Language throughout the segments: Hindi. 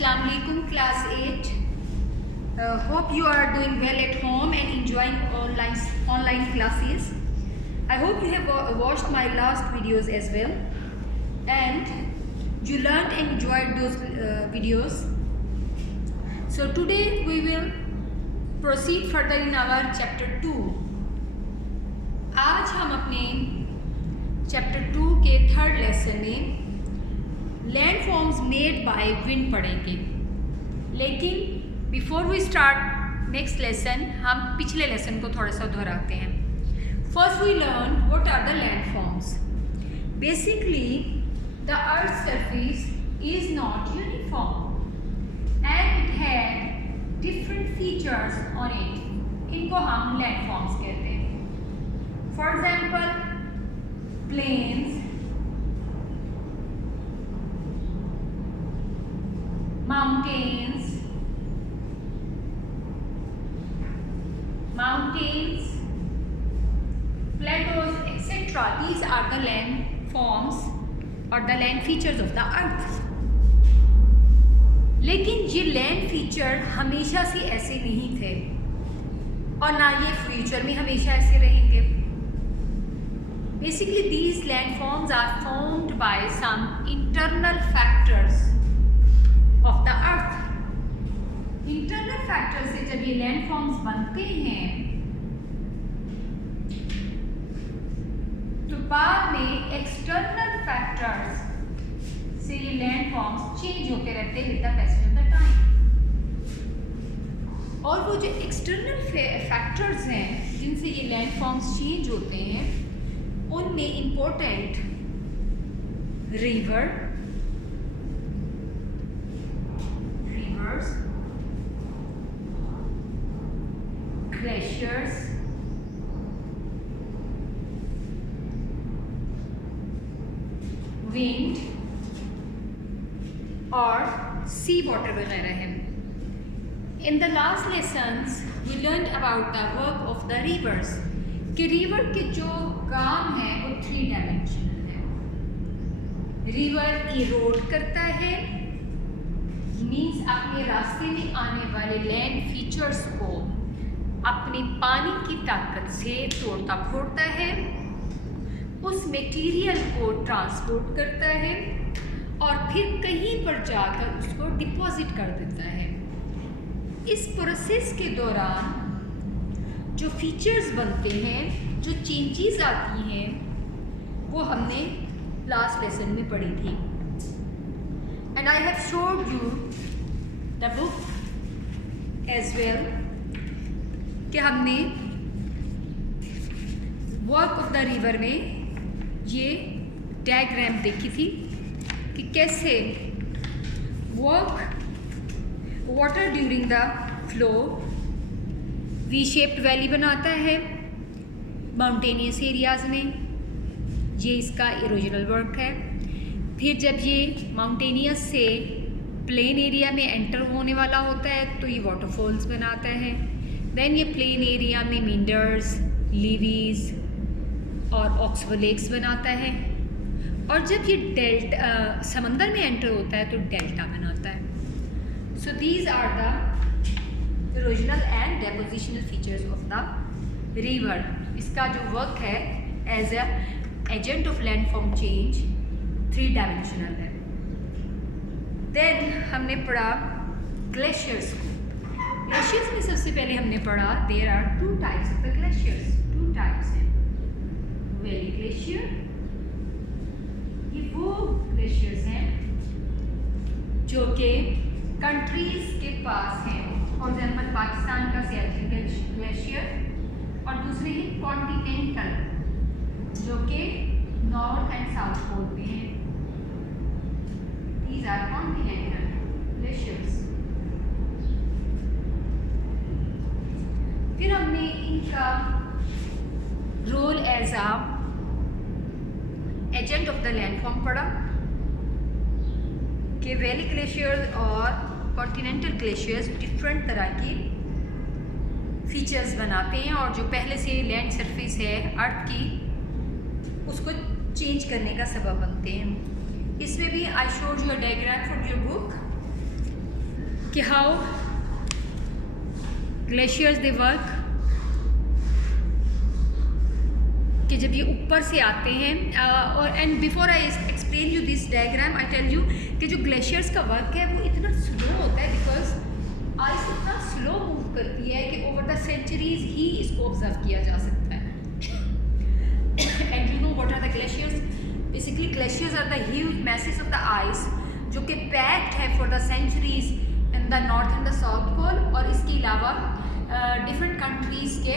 Assalamu alaikum class 8. Hope you are doing well at home and enjoying online classes. I hope you have watched my last videos as well and you learned and enjoyed those videos. So today we will proceed further in our chapter 2. आज हम अपने chapter 2 के थर्ड लेसन में land forms made by wind पढ़ेंगे। लेकिन before we start next lesson हम पिछले लेसन को थोड़ा सा दोहराते हैं। First we learn what are the land forms. Basically the earth surface is not uniform and it had different features on it. इनको हम लैंड फॉर्म्स कहते हैं। For example plains, mountains, plateaus, etc. These are the land forms or the land features of the earth. लेकिन ये लैंड फीचर हमेशा से ऐसे नहीं थे और ना ये फ्यूचर में हमेशा ऐसे रहेंगे। Basically, these landforms are formed by some internal factors of the earth. Internal factor से जब ये लैंडफॉर्म्स बनते हैं तो बाद में एक्सटर्नल फैक्टर्स से ये लैंडफॉर्म्स चेंज होते रहते हैं with the passage of the time. और वो जो एक्सटर्नल फैक्टर्स हैं जिनसे ये लैंडफॉर्म्स चेंज होते हैं उनमें इंपॉर्टेंट रिवर्स, ग्लेशियर्स, विंड और सी वाटर वगैरह है। In the last lessons we learn about the work of the rivers कि रिवर के जो काम है वो 3 डायमेंशनल है। रिवर इरोड करता है, मीन्स अपने रास्ते में आने वाले लैंड फीचर्स को अपनी पानी की ताकत से तोड़ता फोड़ता है, उस मटेरियल को ट्रांसपोर्ट करता है और फिर कहीं पर जाकर उसको डिपॉजिट कर देता है। इस प्रोसेस के दौरान जो फीचर्स बनते हैं, जो चेंजेस आती हैं, वो हमने लास्ट लेसन में पढ़ी थी। And I have showed you the book as well कि हमने वर्क ऑफ द रिवर में ये डायग्राम देखी थी कि कैसे water during the flow V shaped valley बनाता है माउंटेनियस एरियाज़ में। ये इसका इरोजनल वर्क है। फिर जब ये माउंटेनियस से प्लेन एरिया में एंटर होने वाला होता है तो ये वाटरफॉल्स बनाता है। देन ये प्लेन एरिया में मींडर्स, लीवीज और ऑक्सबो लेक्स बनाता है और जब ये समंदर में एंटर होता है तो डेल्टा बनाता है। So these are the erosional and depositional features of the river. इसका जो वर्क है as a agent of landform change 3 dimensional है। देन हमने पढ़ा ग्लेशियर्स को। ग्लेशियर्स में सबसे पहले हमने पढ़ा there are 2 types of the glaciers. 2 types हैं, वैली ग्लेशियर, ये वो ग्लेशियर्स हैं जो कि कंट्रीज के पास हैं। फॉर एग्जाम्पल पाकिस्तान का सियाचिन ग्लेशियर और दूसरे हैं कॉन्टिनेंटल जो कि नॉर्थ एंड साउथ पोल पे हैं। These are continental glaciers. फिर हमने इनका role as a agent of the landform पढ़ा कि वैली ग्लेशियर्स और कॉन्टिनेंटल ग्लेशियर्स डिफरेंट तरह के फीचर्स बनाते हैं और जो पहले से लैंड सरफेस है अर्थ की उसको चेंज करने का सबब बनते हैं। इसमें भी I showed you a diagram from your book कि हाउ ग्लेशियर्स दे वर्क, कि जब ये ऊपर से आते हैं और and before I explain you this diagram I tell you कि जो ग्लेशियर्स का वर्क है वो इतना स्लो होता है बिकॉज आइस इतना स्लो मूव करती है कि ओवर द सेंचुरीज ही इसको ऑब्जर्व किया जा सकता है। And you know what are the glaciers? Basically glaciers are the huge masses of the ice जो कि पैक्ड है for the centuries in the north and the south pole, और इसके अलावा डिफरेंट कंट्रीज़ के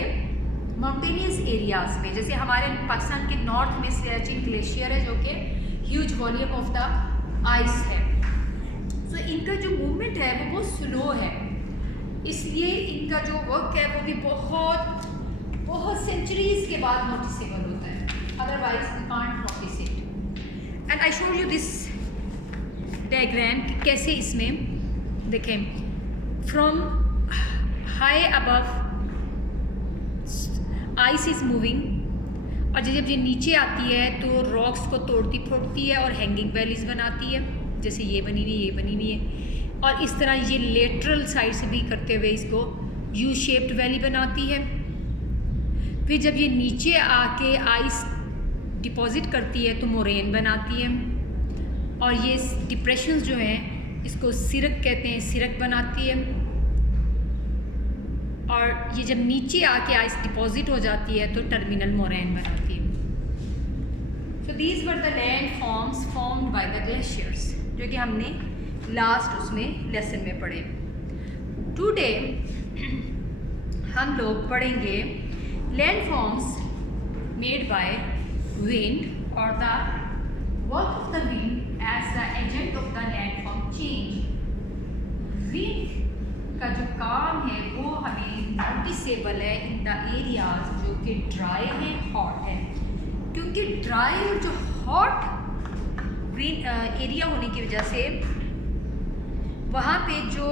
माउंटेनियस एरियाज़ में, जैसे हमारे पाकिस्तान के नॉर्थ में सियाचिन ग्लेशियर है जो कि huge volume of the ice है। सो इनका जो मूवमेंट है वो बहुत स्लो है, इसलिए इनका जो वर्क है वो भी बहुत बहुत सेंचुरीज के बाद नोटिसेबल होता है, otherwise we can't notice it. And I show you this diagram कि कैसे इसमें देखें from high above ice is moving, और जब ये नीचे आती है तो रॉक्स को तोड़ती फोड़ती है और हैंगिंग वैलीज बनाती है, जैसे ये बनी हुई ये बनी हुई है, और इस तरह ये लेटरल साइड से भी करते हुए इसको यू शेप्ड वैली बनाती है। फिर जब ये नीचे आके आइस डिपॉजिट करती है तो मोरेन बनाती है, और ये डिप्रेशंस जो हैं इसको सिरक कहते हैं, सिरक बनाती है, और ये जब नीचे आके आइस डिपॉजिट हो जाती है तो टर्मिनल मोरेन बनाती है। So these were the land forms formed by the glaciers, जो कि हमने लास्ट उसमें लेसन में पढ़े। टुडे हम लोग पढ़ेंगे land forms made by wind और the work of the wind as the agent of the land form change. Wind का जो काम है वो हमें नोटिसेबल है इन द एरियाज जो कि ड्राई हैं, हॉट है, क्योंकि ड्राई और जो हॉट एरिया होने की वजह से वहाँ पे जो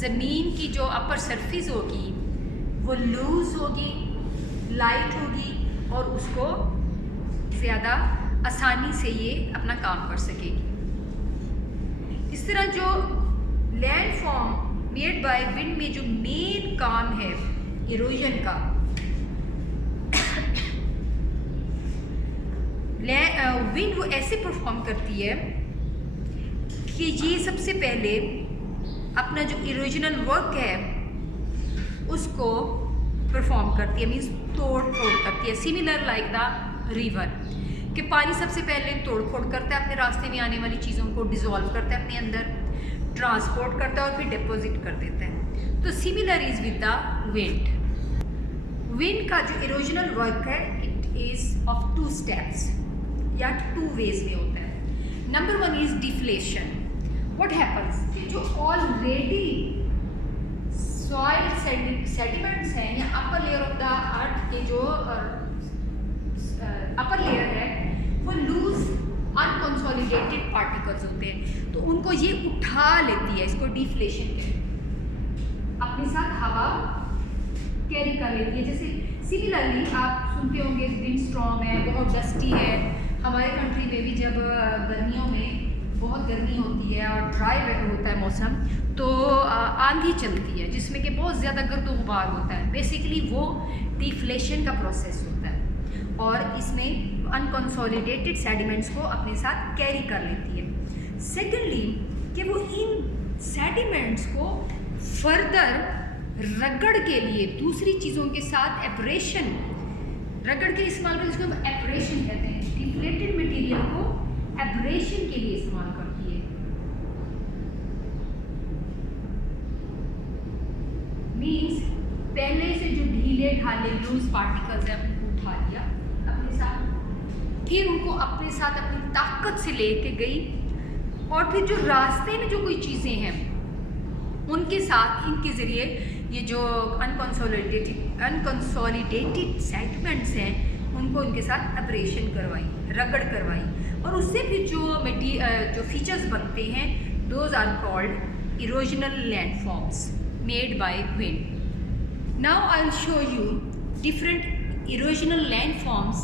ज़मीन की जो अपर सरफेस होगी वो लूज होगी, लाइट होगी, और उसको ज़्यादा आसानी से ये अपना काम कर सकेगी। इस तरह जो land form made by wind में जो मेन काम है इरोजन का, विंड वो ऐसे परफॉर्म करती है कि ये सबसे पहले अपना जो इरोजनल वर्क है उसको परफॉर्म करती है, मीन्स तोड़ फोड़ करती है, सिमिलर लाइक द रिवर कि पानी सबसे पहले तोड़ फोड़ करता है, अपने रास्ते में आने वाली चीज़ों को डिज़ोल्व करता है, अपने अंदर ट्रांसपोर्ट करता है और फिर डिपॉजिट कर देता है। तो similar is with the wind. Wind का जो इरोजनल वर्क है इट इज़ ऑफ 2 स्टेप्स या 2 वेज में होता है। Number 1 is deflation. What happens कि जो ऑलरेडी सॉइल सेडिमेंट्स हैं या अपर लेयर ऑफ द अर्थ के जो अपर लेयर है वो लूज अनकंसोलिडेटेड पार्टिकल्स होते हैं, तो उनको ये उठा लेती है, इसको डिफ्लेशन कहते हैं, अपने साथ हवा कैरी कर लेती है। जैसे सिमिलरली आप सुनते होंगे विंड स्टॉर्म है, बहुत डस्टी है, हमारे कंट्री में भी जब गर्मियों में बहुत गर्मी होती है और ड्राई होता है मौसम तो आंधी चलती है जिसमें कि बहुत ज़्यादा गर्द गुबार होता है, बेसिकली वो डिफ्लेशन का प्रोसेस होता है और इसमें अनकंसोलिडेटेड सेडिमेंट्स को अपने साथ कैरी कर लेती है। सेकेंडली कि वो इन सेडिमेंट्स को फर्दर रगड़ के लिए दूसरी चीज़ों के साथ एब्रेशन, रगड़ के इस्तेमाल करते जिसको एब्रेशन कहते हैं, डिफ्लेटेड मटेरियल को एब्रेशन के लिए इस्तेमाल करती है। मीन्स पहले से जो ढीले ढाले लूज पार्टिकल्स हैं उनको उठा लिया अपने साथ, फिर उनको अपने साथ अपनी ताकत से लेके गई और फिर जो रास्ते में जो कोई चीज़ें हैं उनके साथ इनके ज़रिए ये जो अनकंसोलिडेटेड सेगमेंट्स हैं उनको उनके साथ एब्रेशन करवाई, रगड़ करवाई और उससे फिर जो फीचर्स बनते हैं those are called erosional landforms made by wind. Now I will show you different erosional landforms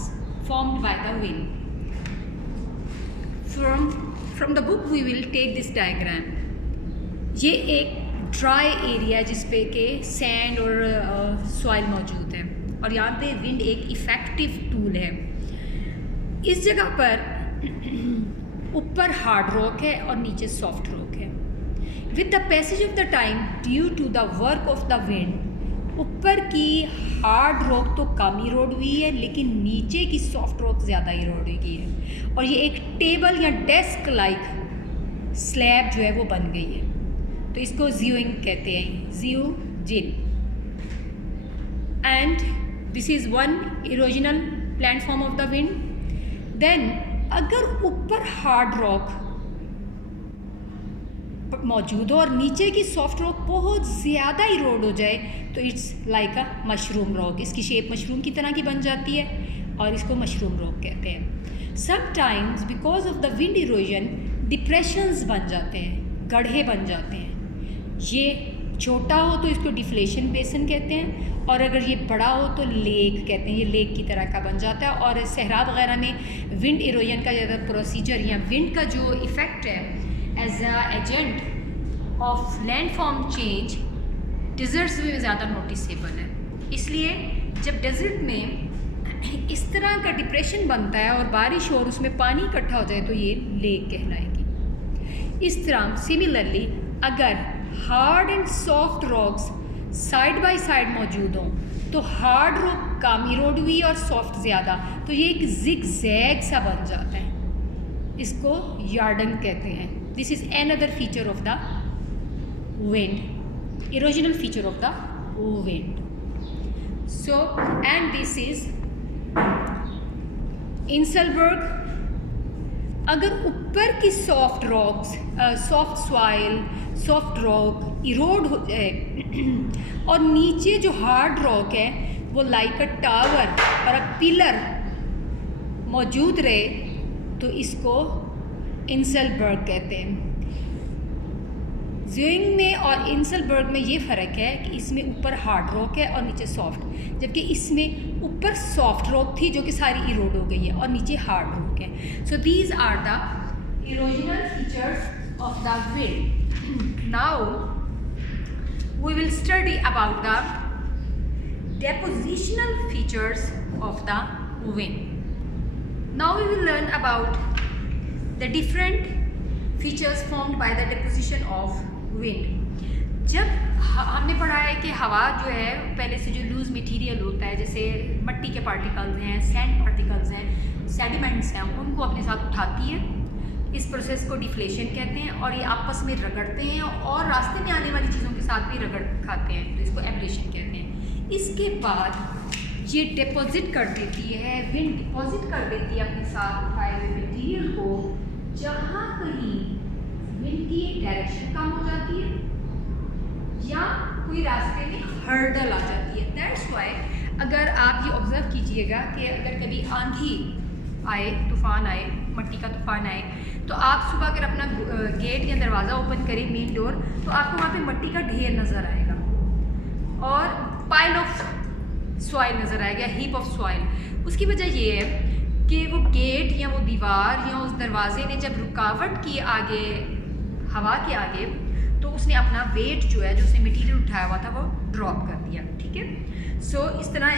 formed by the wind. From the book we will take this diagram. ये एक ड्राई एरिया है जिस पे के सैंड और सॉइल मौजूद है और यहाँ पे विंड एक इफ़ेक्टिव टूल है। इस जगह पर ऊपर हार्ड रॉक है और नीचे सॉफ्ट रॉक है। With the passage of the time due to the work of the wind, ऊपर की हार्ड रॉक तो कम इरोड हुई है लेकिन नीचे की सॉफ्ट रॉक ज़्यादा इरोड हुई है और ये एक टेबल या डेस्क लाइक स्लैब जो है वो बन गई है। तो इसको ज़्यूइंग कहते हैं, zeugen. And this is one erosional platform of the wind. Then अगर ऊपर हार्ड रॉक मौजूद हो और नीचे की सॉफ्ट रॉक बहुत ज़्यादा इरोड हो जाए तो it's like a mushroom rock. इसकी शेप मशरूम की तरह की बन जाती है और इसको मशरूम रॉक कहते हैं। Sometimes because of the wind erosion depressions बन जाते हैं, गड्ढे बन जाते हैं। ये छोटा हो तो इसको डिफ्लेशन बेसन कहते हैं और अगर ये बड़ा हो तो लेक कहते हैं। ये लेक की तरह का बन जाता है और सहरा वगैरह में विंड इरोजन का ज़्यादा प्रोसीजर या विंड का जो इफ़ेक्ट है as a agent of landform change deserts में ज़्यादा नोटिसेबल है। इसलिए जब डेजर्ट में इस तरह का डिप्रेशन बनता है और बारिश हो और उसमें पानी इकट्ठा हो जाए तो ये लेक कहलाएगी। इस तरह सिमिलरली अगर hard and soft rocks side by side मौजूद हों तो हार्ड रॉक कम इरोड हुई और सॉफ्ट ज़्यादा, तो ये एक जिग जैग सा बन जाता है। इसको यार्डन कहते हैं। This is another feature of the wind, erosional feature of the wind. So and this is inselberg. अगर ऊपर की soft rocks, soft soil, soft rock Erode हो जाए और नीचे जो हार्ड रॉक है वो लाइक अ टावर और अ पिलर मौजूद रहे तो इसको इंसलबर्ग कहते हैं। ज़्यूइंग में और इंसलबर्ग में ये फ़र्क है कि इसमें ऊपर हार्ड रॉक है और नीचे सॉफ्ट, जबकि इसमें ऊपर सॉफ्ट रॉक थी जो कि सारी इरोड हो गई है और नीचे हार्ड रॉक है। So these are the erosional features of the wind. Now we will study about the depositional features of the wind. Now we will learn about the different features formed by the deposition of wind. जब हमने पढ़ा है कि हवा जो है पहले से जो लूज मटेरियल होता है, जैसे मट्टी के पार्टिकल्स हैं, सैंड पार्टिकल्स हैं, सेडिमेंट्स हैं, उनको अपने साथ उठाती है। इस प्रोसेस को डिफ्लेशन कहते हैं और ये आपस में रगड़ते हैं और रास्ते में आने वाली चीज़ों के साथ भी रगड़ खाते हैं, तो इसको एब्रेशन कहते हैं। इसके बाद ये डिपॉजिट कर देती है, विंड डिपॉजिट कर देती है अपने साथ उठाए हुए मटेरियल को जहाँ कहीं विंड की डायरेक्शन कम हो जाती है या कोई रास्ते में हर्डल आ जाती है। दैट्स वाई अगर आप ये ऑब्ज़र्व कीजिएगा कि अगर कभी आंधी आए, तूफ़ान आए, मट्टी का तूफ़ान आए, तो आप सुबह अगर अपना गेट या दरवाज़ा ओपन करें, मेन डोर, तो आपको वहाँ पे मट्टी का ढेर नज़र आएगा और पाइल ऑफ सॉइल नज़र आएगा, हीप ऑफ सॉइल। उसकी वजह ये है कि वो गेट या वो दीवार या उस दरवाजे ने जब रुकावट की आगे, हवा के आगे, तो उसने अपना वेट जो है, जो उसने मटेरियल उठाया हुआ था, वो ड्रॉप कर दिया। ठीक है। सो इस तरह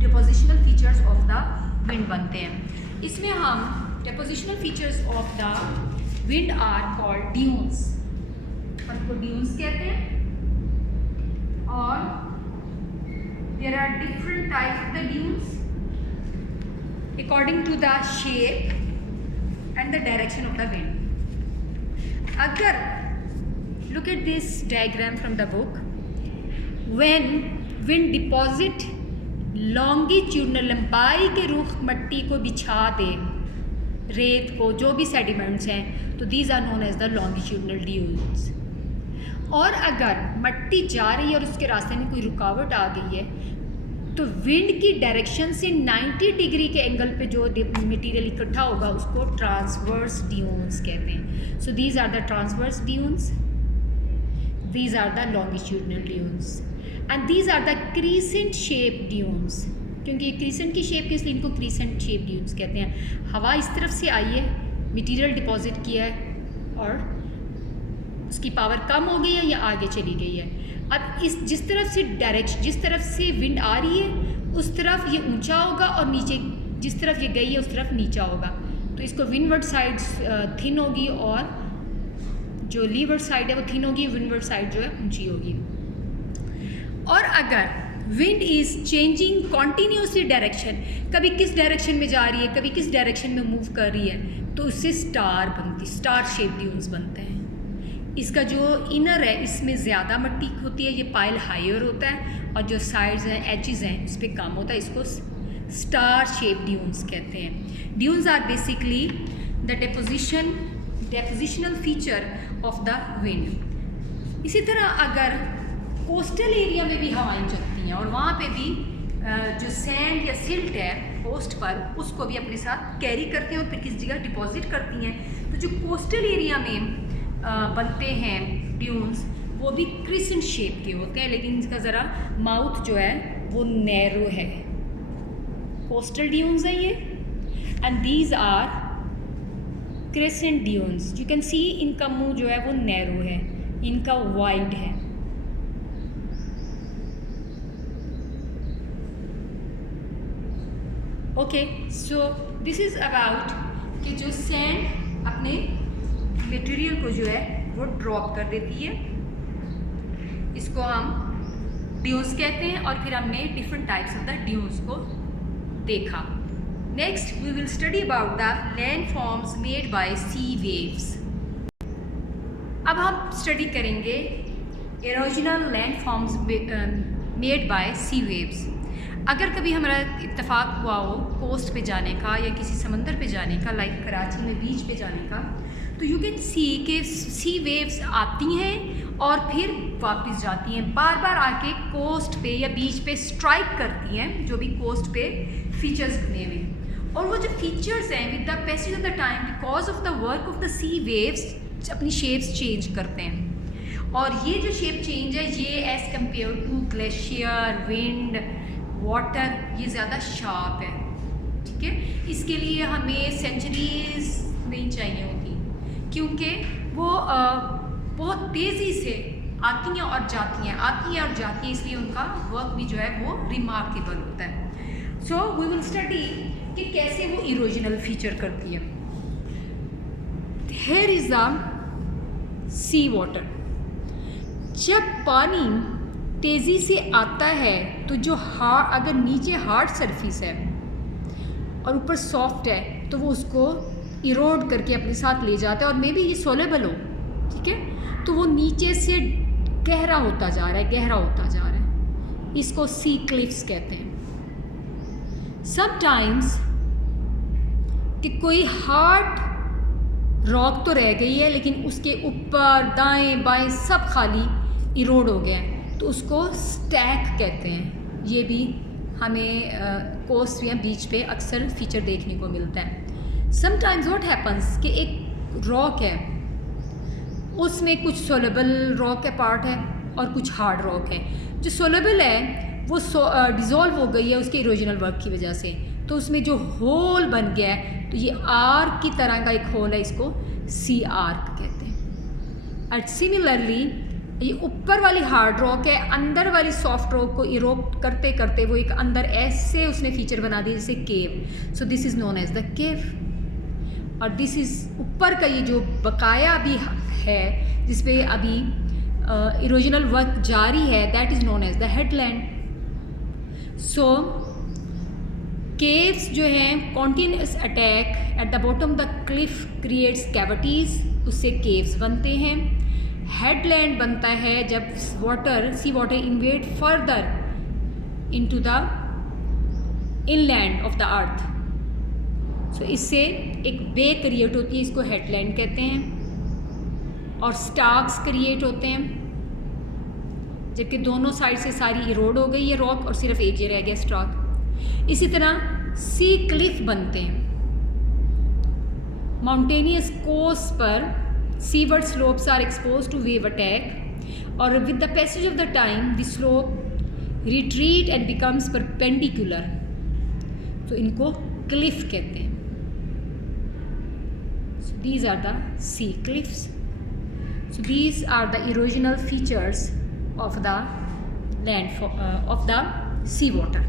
depositional features of the wind बनते हैं। इसमें हम depositional features of the wind are called dunes, उनको ड्यून्स कहते हैं। और there are different types of the dunes according to the shape and the direction of the wind. Agar look at this diagram from the book, when wind deposit longitudinal, लंबाई के रुख मट्टी को बिछा दे, रेत को, जो भी सेडिमेंट्स हैं, तो these are known as the longitudinal dunes. और अगर मट्टी जा रही है और उसके रास्ते में कोई रुकावट आ गई है तो विंड की डायरेक्शन से 90 डिग्री के एंगल पे जो मटेरियल इकट्ठा होगा उसको ट्रांसवर्स ड्यून्स कहते हैं। So these are the transverse dunes, these are the longitudinal dunes and these are the crescent shape dunes. क्योंकि क्रीसेंट की शेप के इसलिए इनको क्रीसेंट शेप ड्यून्स कहते हैं। हवा इस तरफ से आई है, मटेरियल डिपॉजिट किया है और उसकी पावर कम हो गई है या आगे चली गई है। अब जिस तरफ से विंड आ रही है उस तरफ ये ऊंचा होगा और नीचे जिस तरफ ये गई है उस तरफ नीचा होगा। तो इसको विंडवर्ड साइड थिन होगी और जो लीवर्ड साइड है वो थिन होगी, विंडवर्ड साइड जो है ऊंची होगी। और अगर wind is changing continuously direction, कभी किस डायरेक्शन में जा रही है कभी किस डायरेक्शन में मूव कर रही है, तो उससे स्टार शेप ड्यून्स बनते हैं। इसका जो इनर है इसमें ज़्यादा मिट्टी होती है, ये पाइल हायर होता है, और जो साइड्स हैं एजेस हैं उस पर कम होता है। इसको स्टार शेप ड्यून्स कहते हैं। Dunes are basically the depositional feature of the wind. इसी तरह अगर कोस्टल एरिया में भी हवाएं चलती हैं और वहाँ पे भी जो सैंड या सिल्ट है कोस्ट पर उसको भी अपने साथ कैरी करते हैं और फिर किसी जगह डिपॉजिट करती हैं। तो जो कोस्टल एरिया में बनते हैं ड्यून्स वो भी क्रिसेंट शेप के होते हैं, लेकिन इसका ज़रा माउथ जो है वो नैरो है। कोस्टल ड्यून्स हैं ये, and these are crescent dunes. You can see इनका मुंह जो है वो नैरो है, इनका वाइड है। Okay, so this is about कि जो सैंड अपने मटेरियल को जो है वो ड्रॉप कर देती है, इसको हम ड्यून्स कहते हैं। और फिर हमने different types of the dunes को देखा। Next we will study about the land forms made by sea waves. अब हम स्टडी करेंगे erosional land forms made by sea waves. अगर कभी हमारा इत्तेफाक हुआ हो कोस्ट पे जाने का या किसी समंदर पे जाने का, लाइक कराची में बीच पे जाने का, तो यू कैन सी कि सी वेव्स आती हैं और फिर वापस जाती हैं, बार बार आके कोस्ट पे या बीच पे स्ट्राइक करती हैं, जो भी कोस्ट पे फीचर्स बने हुए। और वो जो फीचर्स हैं with the passage of the time because of the work of the sea waves अपनी शेप्स चेंज करते हैं। और ये जो शेप चेंज है ये as compare to glacier, wind, water, ये ज़्यादा शार्प है। ठीक है, इसके लिए हमें सेंचुरीज नहीं चाहिए होती, क्योंकि वो बहुत तेज़ी से आती हैं और जाती हैं, इसलिए उनका वर्क भी जो है वो रिमार्केबल होता है। सो वी विल स्टडी कि कैसे वो इरोजनल फीचर करती है। Here is the sea water. जब पानी तेज़ी से आता है तो जो अगर नीचे हार्ड सरफेस है और ऊपर सॉफ्ट है तो वो उसको इरोड करके अपने साथ ले जाता है, और मे बी ये सोलेबल हो, ठीक है, तो वो नीचे से गहरा होता जा रहा है। इसको सी क्लिफ्स कहते हैं। समटाइम्स कि कोई हार्ड रॉक तो रह गई है लेकिन उसके ऊपर दाएं बाएं सब खाली इरोड हो गया है, तो उसको स्टैक कहते हैं। ये भी हमें कोस्ट या बीच पे अक्सर फीचर देखने को मिलता है। समटाइम्स व्हाट हैपन्स कि एक रॉक है उसमें कुछ सोलेबल रॉक का पार्ट है और कुछ हार्ड रॉक है। जो सोलेबल है वो डिज़ोल्व हो गई है उसके इरोजनल वर्क की वजह से, तो उसमें जो होल बन गया है तो ये आर्क की तरह का एक होल है, इसको सी आर्क कहते हैं। एंड सिमिलरली ये ऊपर वाली हार्ड रॉक है, अंदर वाली सॉफ्ट रॉक को इरोक्ट करते करते वो एक अंदर ऐसे उसने फीचर बना दिया जैसे cave. So this is known as the cave. और दिस इज़ ऊपर का ये जो बकाया अभी है जिस पे अभी इरोजनल वर्क जारी है, that is known as the headland. So caves जो हैं continuous attack at the bottom the cliff creates cavities, उससे केव्स बनते हैं। हेडलैंड बनता है जब sea water invade further into the inland of the earth. So इससे एक बे क्रिएट होती है, इसको हेडलैंड कहते हैं। और स्टार्क्स क्रिएट होते हैं जबकि दोनों साइड से सारी इरोड हो गई है रॉक और सिर्फ एक ही रह गया स्टार्क। इसी तरह सी क्लिफ बनते हैं। माउंटेनियस कोस्ट पर seaward slopes are exposed to wave attack, or with the passage of the time the slope retreat and becomes perpendicular, तो इनको cliff कहते हैं। So these are the sea cliffs. So these are the erosional features of the of the sea water.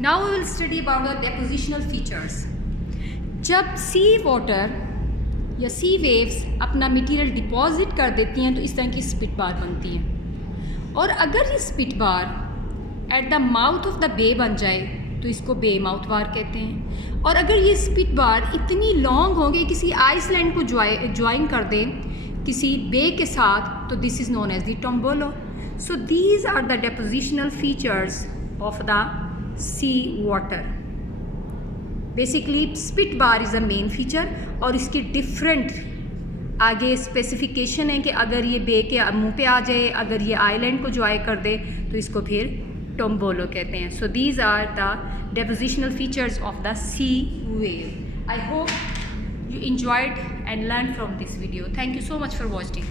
Now we will study about the depositional features. जब सी वाटर या सी वेव्स अपना मटेरियल डिपॉजिट कर देती हैं तो इस तरह की स्पिट बार बनती हैं, और अगर ये spit bar at the mouth of the bay बन जाए तो इसको बे माउथ बार कहते हैं। और अगर ये स्पिट बार इतनी लॉन्ग हो गई किसी आइसलैंड को ज्वाइन कर दे किसी बे के साथ तो this is known as the tombolo. So these are the depositional features of the sea water. Basically spit bar is a main feature, और इसकी डिफरेंट आगे स्पेसिफिकेशन है कि अगर ये बे के मुंह पे आ जाए, अगर ये आइलैंड को ज्वाइन कर दे तो इसको फिर टोम्बोलो कहते हैं। So these are the depositional features of the sea wave. I hope you enjoyed and learned from this video. Thank you so much for watching.